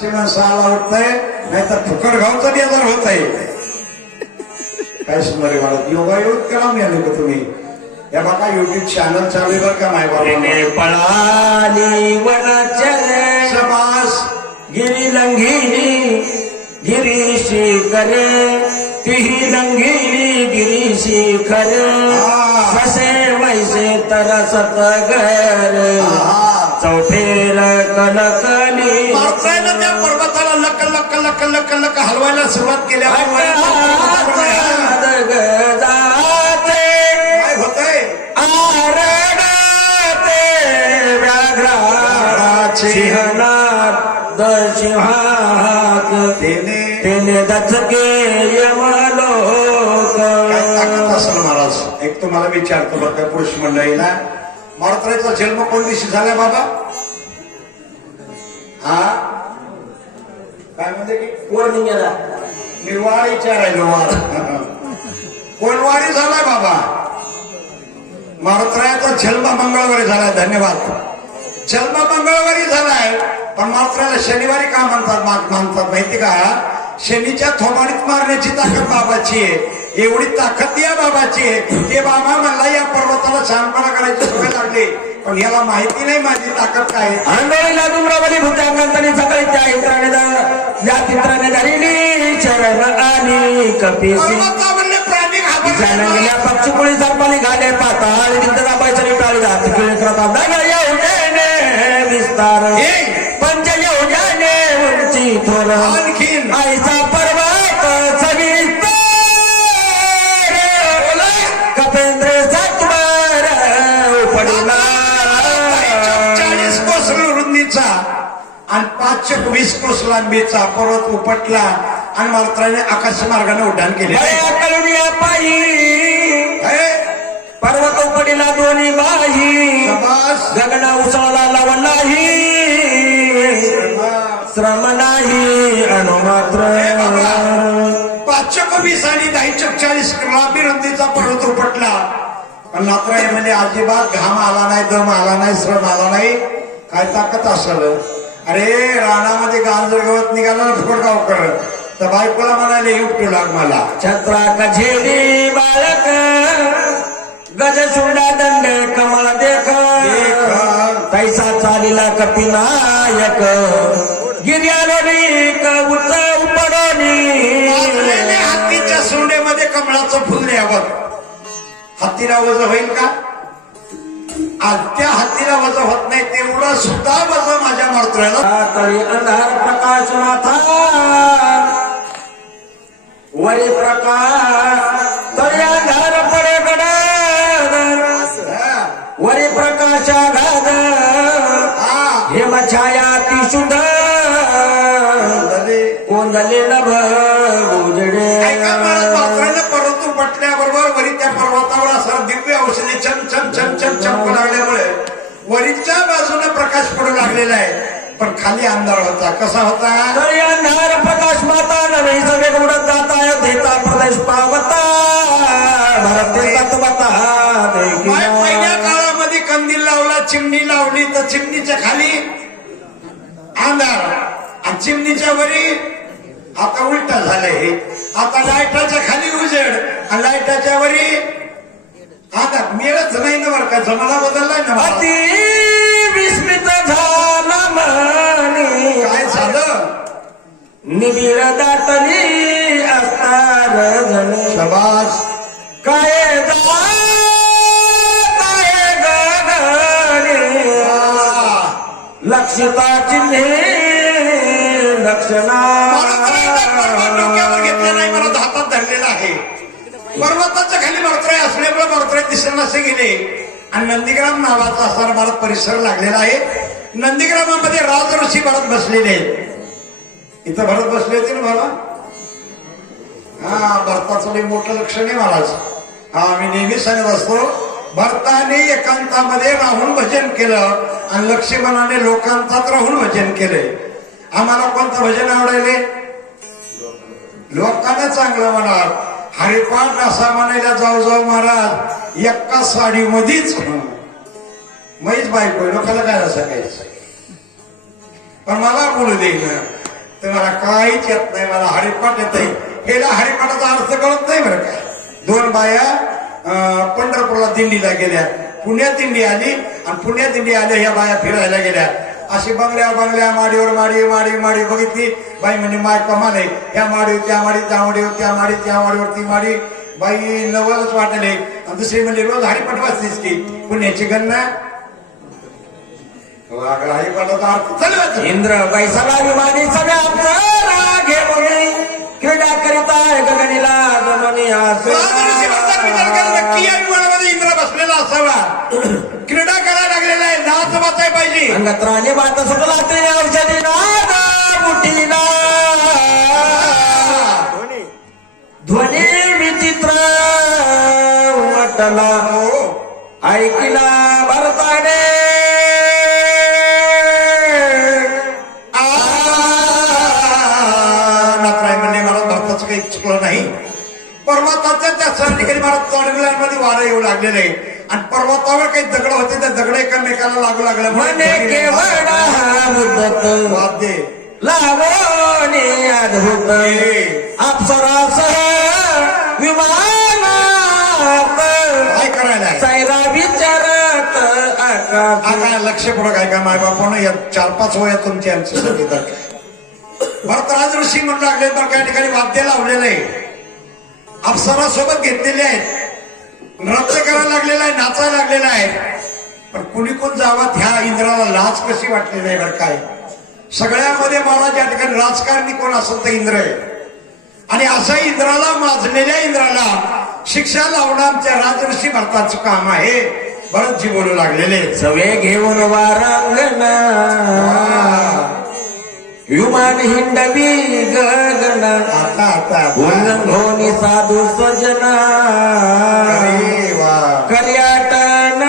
सीमा सहाला उठतंय नाही तर फुकट गावचा बेजार होत आहे. काय सुंदर वाढत योगायोग केला मिळाले का तुम्ही? या बघा युट्यूब चॅनल चालू आहे बरं का माय बाबा. पळाली वनाचल समास गिरी लंघिली गिरीशी करे तिही लंघिली गिरीशी खरे ससे वैसे तरसत घर चौफेर कलकली मारतायला त्या पर्वताला लक लक लक लक लक हलवायला सुरुवात केल्या. काय होतंय? आरडाते व्याघ्राचे सिंहनाद सिंहाक तेने दचके यमलोक. काय ताकद असेल महाराज? एक तुम्हाला विचारतो बरं का पुरुष मंडळीला, मारत्राचा जन्म कोण दिवशी झाला बाबा? हा काय म्हणजे की पौर्णिमेला निर्वाळ विचारायलो वार कोण वारी झालाय बाबा? मारत्राचा जन्म मंगळवारी झालाय. धन्यवाद. जन्म मंगळवारी झालाय पण मारत्राला शनिवारी का मानतात माहिती का? शनीच्या थोबाडीत मारण्याची ताकद बाबाची आहे. एवढी ताकद या बाबाची आहे की बाबा मला या पर्वताला शहाणपणा करायची सवय लागली पण याला माहिती नाही माझी ताकद काय. आंधळीला डुंगरावली भूतांगांतनी सकाळी त्या चित्राने धरली चरण आणि कपिसी प्राणी जनगल्या पक्षुकुळी सर्पाली घाले पाताळ विद्या पैसरी टाळी जात किळे प्रताप येऊने विस्तार पंच येऊने उंची थोर आणखीन आईचा पर्वत सविस्तर कपेंद्र सत्वर पडिला 40 कोस रुंदीचा आणि 520 कोस लांबीचा पर्वत उपटला आणि मारत्राने आकाश मार्गाने उड्डाण केले. पायी पर्वत उपडीला दोन्ही बाही गगना उसळला लावण नाही श्रम नाही अनुमात्र 520 आणि 1040 लांबी रुंदीचा पर्वत उपटला पण मात्र म्हणजे अजिबात घाम आला नाही, दम आला नाही, श्रम आला नाही. काय ताकद असेल? अरे रानामध्ये गांजर गवत निघाला ना फुकट गाव करत तर बायकोला म्हणाले उपटू लाग मला. छत्रा कझेली बाळक गज सुंडा दंड कमळ देख तैसा चालीला कपिनायक गिर्यालोनी उच उपडोनी. हत्तीच्या सोंडेमध्ये कमळाचं फुल द्यावं. हत्तीला वजन होईल का? आज त्या हत्तीला वजन होत नाही तेवढं सुद्धा वजन माझ्या मारत्राला. तरी अंधार प्रकाश नाथा वरी प्रकाश तरी अंधार पडे गड वरी प्रकाशा गाद हेम छाया ती शुद्ध कोंदले नभ उजडे. पर्वत पटल्याबरोबर वरी त्या पर्वतावर असं दिव्य औषधी चम चम चम चम चमकू लागल्यामुळे वरीच्या बाजूने प्रकाश पडू लागलेला आहे पण खाली अंधार होता. कसा होता? तरी अंधार प्रकाश माता नवी सगळे उडत जाता देता प्रदेश पावता भरते तत्वता. पहिल्या काळामध्ये कंदील लावला, चिमणी लावली तर चिमणीच्या खाली अंधार आणि चिमणीच्या वरी आता उलटा झालंय. आता लाईटाच्या खाली उजेड आणि लाईटाच्या वरी आता मिळत नाही ना बरं का? जमाना बदललाय ना. अति विस्मित झाला मनी काय झालं? निबिड दाटली असतार जणे शबास काय लक्षता चिन्हे लक्षणा घेतला नाही मला हातात धरलेला आहे. पर्वताच्या खाली मरत्रे असल्यामुळे मरत्रे दिसेनासे गेले आणि नंदीग्राम नावाचा असा भारत परिसर लागलेला आहे. नंदीग्रामामध्ये राजऋषी भरत बसलेले आहेत. इथं भरत बसले होते ना बाबा? हा भरताचं लई मोठं लक्ष नाही महाराज. हा मी नेहमी सांगत असतो भरताने एकांतामध्ये राहून भजन केलं आणि लक्ष्मणाने लोकांतात राहून भजन केले. आम्हाला कोणतं भजन आवडायले? लोकांना चांगलं म्हणा. हरिपाठ असा म्हणायला जाऊ जाऊ महाराज एका साडीमध्येच मैच बायको लोकांना काय सांगायचं पण मला बोलू दे. तर मला काहीच येत नाही, मला हरिपाठ येत नाही. गेल्या हरिपाठाचा अर्थ कळत नाही बरं का. 2 बाया पंढरपूरला दिंडीला गेल्या, पुण्यात दिंडी आली आणि पुण्यात दिंडी आल्या ह्या बाया फिरायला गेल्या. अशी बंगल्या माडीवर माडी बघितली. बाई म्हणजे माय कमाल आहे, ह्या माडीवर त्या माडी, त्या माडीवर त्या माडी, त्या माडीवर ती माडी. बाई नवलच वाटले. आणि दुसरी म्हणजे रोज हरिपाठ वाचलीस की पुण्याची गणना. हरिपाठाचा अर्थ चालू इंद्र बैसला विमानी सगळ्या अप्सरा घेऊन क्रीडा करीत आहे गगनीला गमनी नक्की या विमानामध्ये इंद्र बसलेला असावा, क्रीडा करायला लागलेला आहे, नाच वाचाय पाहिजे. अंगत्राने बात सुटला ते औषधी मुठीला ध्वनी विचित्र उमटला ऐकला भरताने काही चुकलं नाही. पर्वताच्या त्या सर ठिकाणी मला तोडविलांमध्ये वारं येऊ लागलेलं आहे आणि पर्वतावर काही दगड होते, त्या दगड एकमेकाला लागू लागल्या. वाद्य लावणे अद्भुत अप्सरासह विमान काय करायला सायरा विचारत आता लक्ष पुढं काय का माय बापानं या 4-5 वया तुमची आमची संगीतात भरतराज ऋषी म्हणून लागले. तर काही ठिकाणी वाद्य लावलेलं आहे, अप्सरा सोबत घेतलेले आहेत, नृत्य करायला लागलेलं आहे, नाचायला लागलेलं आहे. पण कुणी कोण जावं ह्या इंद्राला लाज कशी वाटली नाही बरं काय. सगळ्यामध्ये महाराज या ठिकाणी राजकारणी कोण असेल तर इंद्र आहे. आणि अशा इंद्राला, माजलेल्या इंद्राला शिक्षा लावणं आमच्या राजऋषी भरताचं काम आहे. बरंच जी बोलू लागलेले सवे घेऊन वारांगणा विमान हिंडवी गगन आता उल्लंघोनी साधू सजना कर्याटन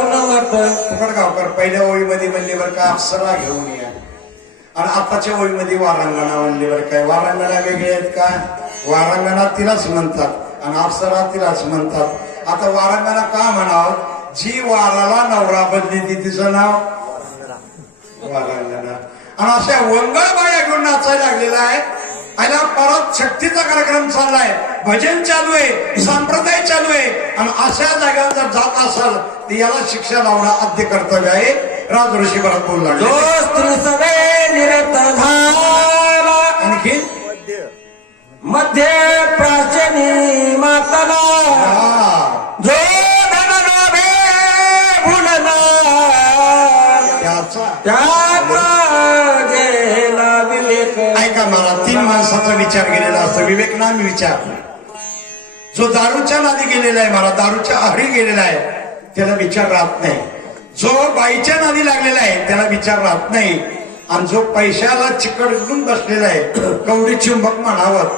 उन्मत. फुकटगावकर पहिल्या ओळीमध्ये म्हणले बरं का अप्सरा घेऊन या, आणि आताच्या ओळीमध्ये वारांगणा म्हणले बरं काय. वारांगणा वेगळे आहेत का. वारांगणा तिलाच म्हणतात आणि अप्सरा तिलाच म्हणतात. आता वारांगणा का म्हणावं, जी वाराला नवरा बदली ती तिचं नाव वारांगणा. आणि अशा वंगळ बाया घेऊन नाचायला लागलेला आहे. आणि परत शक्तीचा कार्यक्रम चाललाय, भजन चालू आहे, संप्रदाय चालू आहे. आणि अशा जागेवर जर जात असाल तर याला शिक्षा लावणं आद्य कर्तव्य आहे. राजऋषी भरत बोलू लागले. आणखी मध्य प्राचीनी माताला जो धननाभे भुलला त्याचा गेला विवेक. ऐका मला 3 माणसाचा विचार केलेला असतो, विवेक नाम विचार. जो दारूच्या नादी गेलेला आहे, मला दारूच्या आहारी गेलेला आहे, त्याला विचार राहत नाही. जो बाईच्या नादी लागलेला आहे त्याला विचार राहत नाही. आणि जो पैशाला चिकटून बसलेला आहे, कवडी चुंबक म्हणावं,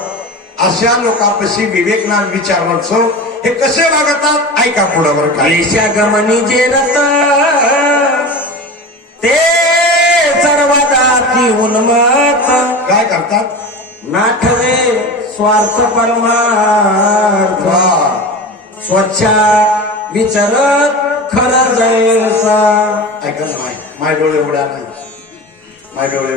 अशा लोकांपाशी विवेक नाम विचार नसो. हे कसे वागतात ऐका पुढं बरं का. गमनी जे रत ते सर्वदाती उन्मत काय करतात, नाठवे स्वार्थ परमार्थ स्वच्छ विचारत खरं जैसा. ऐका ना माय डोळे उडा नाही, माय डोळे